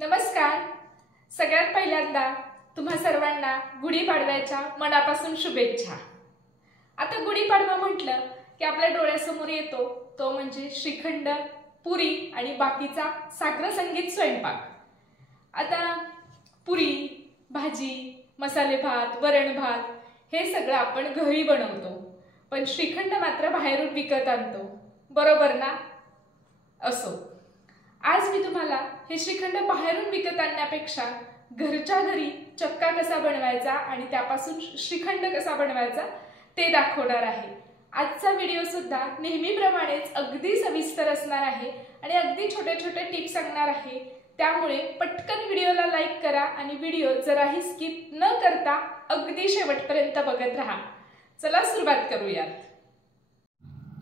नमस्कार। सगळ्यात पहिल्यांदा तुम्हा सर्वांना गुढीपाडव्याच्या मनापासून शुभेच्छा। आता गुढीपाडवा म्हटलं की आपल्या डोळ्यासमोर येतो तो म्हणजे श्रीखंड, पुरी आणि बाकीचा साखर संगीत स्वयंपाक। आता पुरी, भाजी, मसाले भात, वरण भात हे सगळं आपण घरी बनवतो, पण श्रीखंड मात्र बाहेरून विकत आणतो, बरोबर ना? असो, आज मी तुम्हाला हे श्रीखंड बाहेरून विकत आणण्यापेक्षा घरच्या घरी चक्का कसा बनवायचा आणि त्यापासून श्रीखंड कसा बनवायचा ते दाखवणार आहे। आजचा व्हिडिओ सुद्धा नेहमीप्रमाणेच अगदी सविस्तर असणार आहे आणि अगदी छोटे छोटे टिप्स सांगणार आहे। त्यामुळे पटकन व्हिडिओला लाईक करा आणि व्हिडिओ जराही स्किप न करता अगदी शेवटपर्यंत बघत राहा। चला सुरुवात करूयात।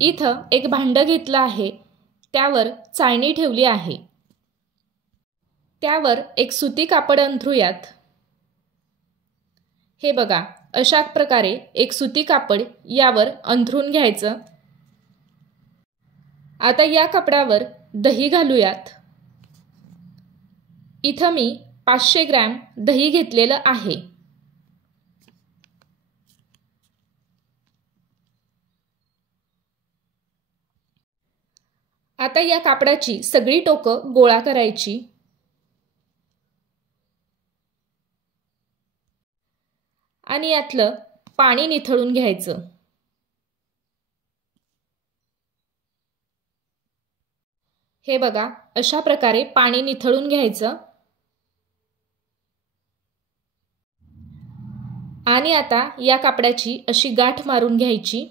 इथं एक भांडं घेतलं आहे, त्यावर चाळणी ठेवली आहे, त्यावर एक सुती कापड अंथरूयात। हे बघा, अशा प्रकारे एक सुती कापड यावर अंथरून घ्यायचं। आता या कपड्यावर दही घालूयात। इथं मी 500 ग्रॅम दही घेतलेलं आहे। आता या कापडाची सगळी टोकं गोळा करायची आणि यातलं पाणी निथळून घ्यायचं। हे बघा, अशा प्रकारे पाणी निथळून घ्यायचं आणि आता या कापडाची अशी गाठ मारून घ्यायची।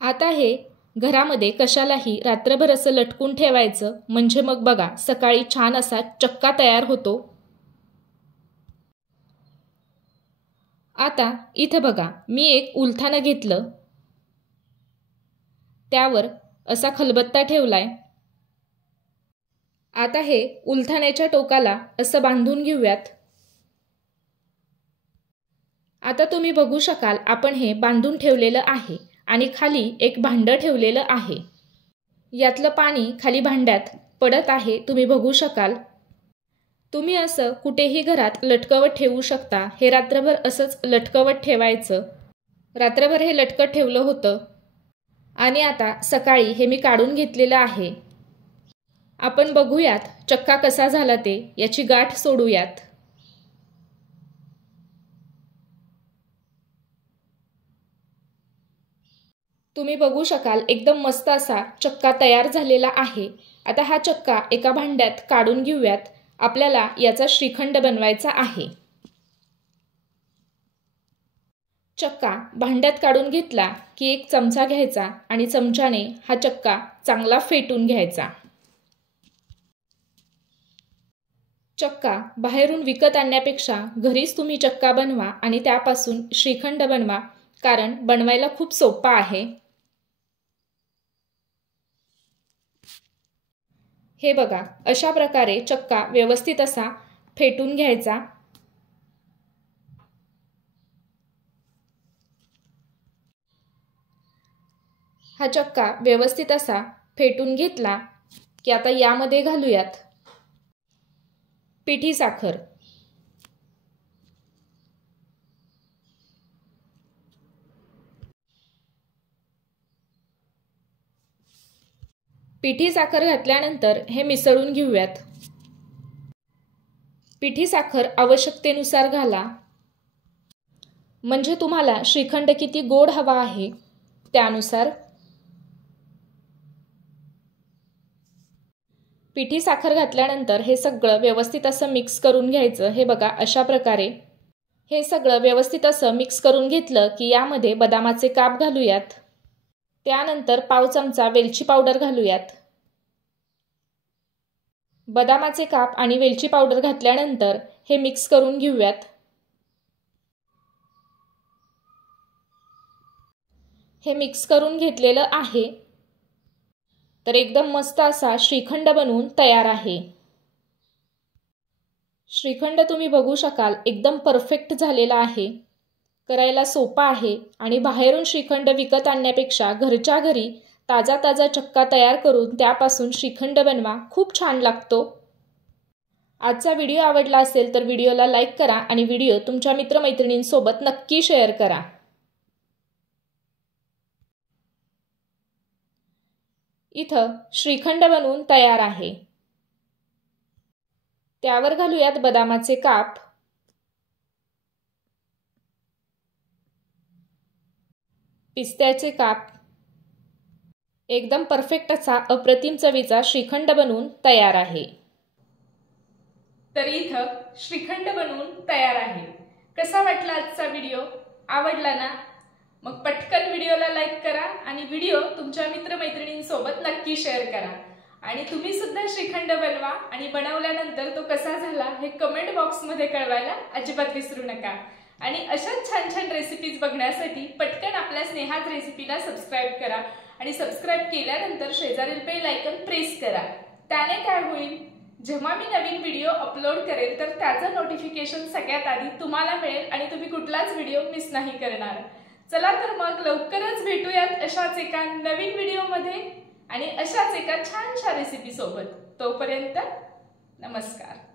आता हे घरामध्ये कशालाही रात्रभर असं लटकून ठेवायचं, म्हणजे मग बघा सकाळी छान असा चक्का तयार होतो। आता इथे बघा, मी एक उलथाणं घेतलं, त्यावर असा खलबत्ता ठेवलाय। आता हे उलथाण्याच्या टोकाला असं बांधून घेऊयात। आता तुम्ही बघू शकाल आपण हे बांधून ठेवलेलं आहे आणि खाली एक भांडं ठेवलेलं आहे। यातलं पाणी खाली भांड्यात पडत आहे, तुम्ही बघू शकाल। तुम्ही असं कुठेही घरात लटकवत ठेवू शकता। हे रात्रभर असंच लटकवत ठेवायचं। रात्रभर हे लटकत ठेवलं होतं आणि आता सकाळी हे मी काढून घेतलेलं आहे। आपण बघूयात चक्का कसा झाला ते, याची गाठ सोडूयात। तुम्ही बघू शकाल एकदम मस्त असा चक्का तयार झालेला आहे। आता हा चक्का एका भांड्यात काढून घेऊयात, आपल्याला याचा श्रीखंड बनवायचा आहे। चक्का भांड्यात काढून घेतला की एक चमचा घ्यायचा आणि चमच्याने हा चक्का चांगला फेटून घ्यायचा। चक्का बाहेरून विकत आणण्यापेक्षा घरीच तुम्ही चक्का बनवा आणि त्यापासून श्रीखंड बनवा, कारण बनवायला खूप सोपा आहे। हे बघा, अशा प्रकारे चक्का व्यवस्थित असा फेटून घ्यायचा। हा चक्का व्यवस्थित असा फेटून घेतला की आता यामध्ये घालूयात पिठी साखर। पिठी साखर घातल्यानंतर हे मिसळून घेऊयात। पिठी साखर आवश्यकतेनुसार घाला, म्हणजे तुम्हाला श्रीखंड किती गोड हवा आहे त्यानुसार। पिठी साखर घातल्यानंतर हे सगळं व्यवस्थित असं मिक्स करून घ्यायचं। हे बघा, अशा प्रकारे हे सगळं व्यवस्थित असं मिक्स करून घेतलं की यामध्ये बदामाचे काप घालूयात। त्यानंतर पाव चमचा वेलची पावडर घालूयात। बदामाचे काप आणि वेलची पावडर घातल्यानंतर हे मिक्स करून घेऊयात। हे मिक्स करून घेतलेलं आहे, तर एकदम मस्त असा श्रीखंड बनवून तयार आहे। श्रीखंड तुम्ही बघू शकाल एकदम परफेक्ट झालेला आहे। करायला सोपा आहे आणि बाहेरून श्रीखंड विकत आणण्यापेक्षा घरच्या घरी ताजा ताजा चक्का तयार करून त्यापासून श्रीखंड बनवा, खूप छान लागतो। आजचा व्हिडिओ आवडला असेल तर व्हिडिओला लाईक करा आणि व्हिडिओ तुमच्या मित्रमैत्रिणींसोबत नक्की शेअर करा। इथं श्रीखंड बनवून तयार आहे। त्यावर घालूयात बदामाचे काप, पिस्त्याचे काप। एकदम परफेक्ट असा अप्रतिम चवीचा श्रीखंड बनवून तयार आहे। तर इथं श्रीखंड बनवून तयार आहे। कसा वाटला आजचा व्हिडिओ? आवडला ना? मग पटकन व्हिडिओला लाईक करा आणि व्हिडिओ तुमच्या मित्रमैत्रिणींसोबत नक्की शेअर करा। आणि तुम्ही सुद्धा श्रीखंड बनवा आणि बनवल्यानंतर तो कसा झाला हे कमेंट बॉक्समध्ये कळवायला अजिबात विसरू नका। आणि अशाच छान छान रेसिपीज बघण्यासाठी पटकन आपल्या स्नेहात रेसिपीला सबस्क्राइब करा आणि सबस्क्राइब केल्यानंतर शेजारील बेल आयकॉन प्रेस करा। त्याने काय होईल, जेव्हा मी नवीन व्हिडिओ अपलोड करेल तर त्याचं नोटिफिकेशन सगळ्यात आधी तुम्हाला मिळेल आणि तुम्ही कुठलाच व्हिडिओ मिस नाही करणार। चला तर मग लवकरच भेटूयात अशाच एका नवीन व्हिडिओमध्ये आणि अशाच एका छानशा रेसिपी सोबत। तोपर्यंत नमस्कार।